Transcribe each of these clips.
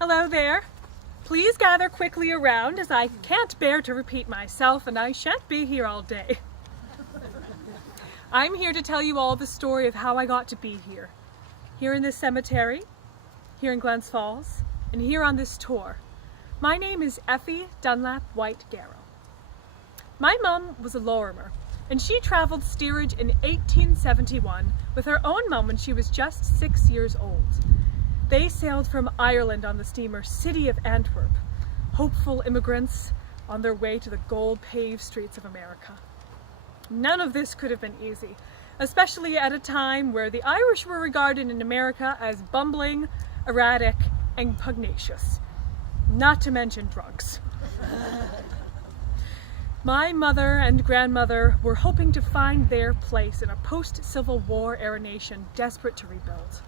Hello there. Please gather quickly around, as I can't bear to repeat myself, and I shan't be here all day. I'm here to tell you all the story of how I got to be here in this cemetery, here in Glens Falls, and here on this tour. My name is Effie Dunlap Garrow. My mum was a Lorimer, and she traveled steerage in 1871 with her own mum when she was just 6 years old. They sailed from Ireland on the steamer City of Antwerp, hopeful immigrants on their way to the gold-paved streets of America. None of this could have been easy, especially at a time where the Irish were regarded in America as bumbling, erratic, and pugnacious, not to mention drunks. My mother and grandmother were hoping to find their place in a post-Civil War era nation desperate to rebuild.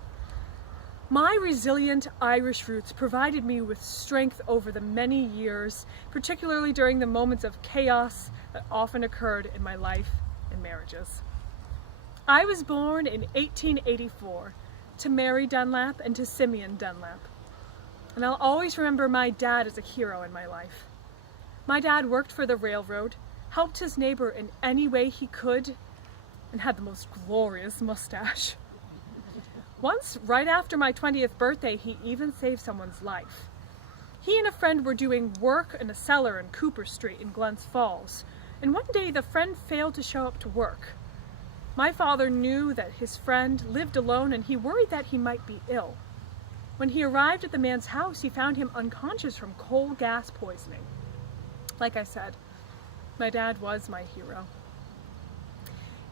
My resilient Irish roots provided me with strength over the many years, particularly during the moments of chaos that often occurred in my life and marriages. I was born in 1884 to Mary Dunlap and to Simeon Dunlap, and I'll always remember my dad as a hero in my life. My dad worked for the railroad, helped his neighbor in any way he could, and had the most glorious mustache. Once, right after my 20th birthday, he even saved someone's life. He and a friend were doing work in a cellar in Cooper Street in Glens Falls, and one day the friend failed to show up to work. My father knew that his friend lived alone and he worried that he might be ill. When he arrived at the man's house, he found him unconscious from coal gas poisoning. Like I said, my dad was my hero.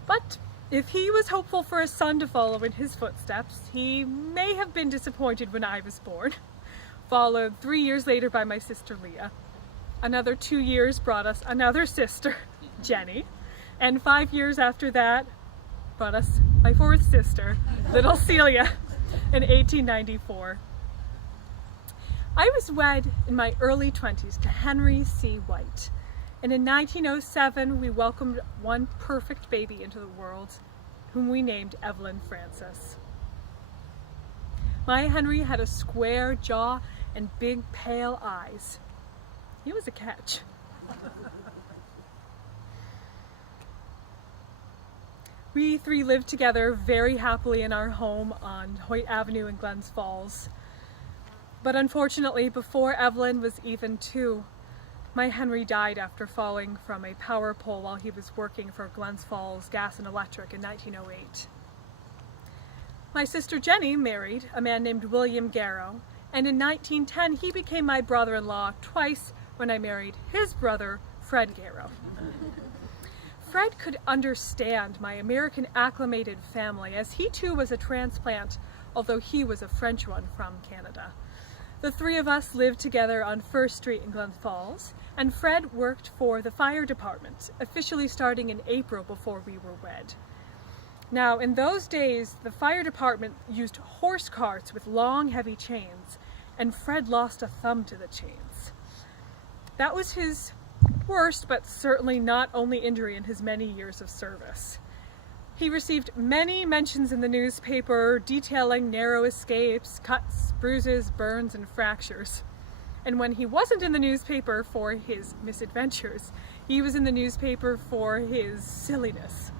But if he was hopeful for a son to follow in his footsteps, he may have been disappointed when I was born, followed 3 years later by my sister Leah. Another 2 years brought us another sister, Jenny, and 5 years after that brought us my fourth sister, little Celia, in 1894. I was wed in my early 20s to Henry C. White, and in 1907 we welcomed one perfect baby into the world, whom we named Evelyn Francis. My Henry had a square jaw and big pale eyes. He was a catch. We three lived together very happily in our home on Hoyt Avenue in Glens Falls. But unfortunately, before Evelyn was even 2, my Henry died after falling from a power pole while he was working for Glens Falls Gas and Electric in 1908. My sister Jenny married a man named William Garrow, and in 1910 he became my brother-in-law twice when I married his brother, Fred Garrow. Fred could understand my American acclimated family, as he too was a transplant, although he was a French one from Canada. The three of us lived together on First Street in Glens Falls, and Fred worked for the fire department, officially starting in April before we were wed. Now, in those days, the fire department used horse carts with long, heavy chains, and Fred lost a thumb to the chains. That was his worst, but certainly not only injury in his many years of service. He received many mentions in the newspaper detailing narrow escapes, cuts, bruises, burns, and fractures. And when he wasn't in the newspaper for his misadventures, he was in the newspaper for his silliness.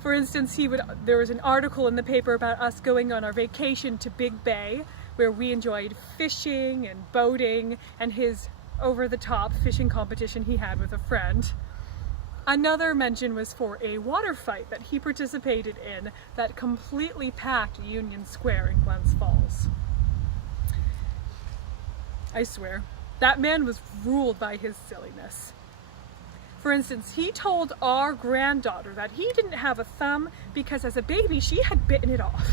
For instance, there was an article in the paper about us going on our vacation to Big Bay, where we enjoyed fishing and boating, and his over-the-top fishing competition he had with a friend. Another mention was for a water fight that he participated in that completely packed Union Square in Glens Falls. I swear, that man was ruled by his silliness. For instance, he told our granddaughter that he didn't have a thumb because as a baby she had bitten it off.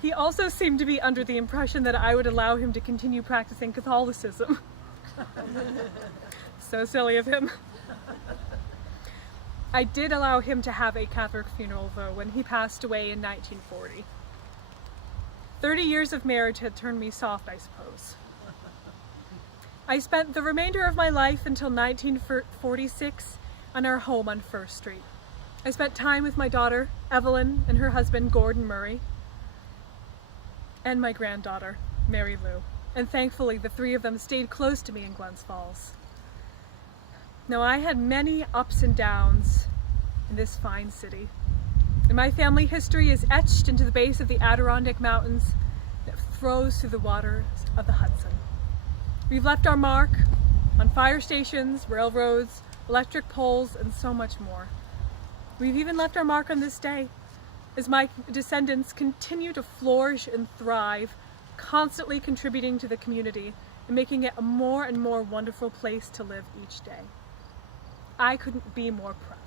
He also seemed to be under the impression that I would allow him to continue practicing Catholicism. So silly of him. I did allow him to have a Catholic funeral, though, when he passed away in 1940. 30 years of marriage had turned me soft, I suppose. I spent the remainder of my life until 1946 on our home on First Street. I spent time with my daughter, Evelyn, and her husband, Gordon Murray. and my granddaughter, Mary Lou. And thankfully, the three of them stayed close to me in Glens Falls. Now, I had many ups and downs in this fine city. And my family history is etched into the base of the Adirondack Mountains that flows through the waters of the Hudson. We've left our mark on fire stations, railroads, electric poles, and so much more. We've even left our mark on this day as my descendants continue to flourish and thrive, constantly contributing to the community and making it a more and more wonderful place to live each day. I couldn't be more proud.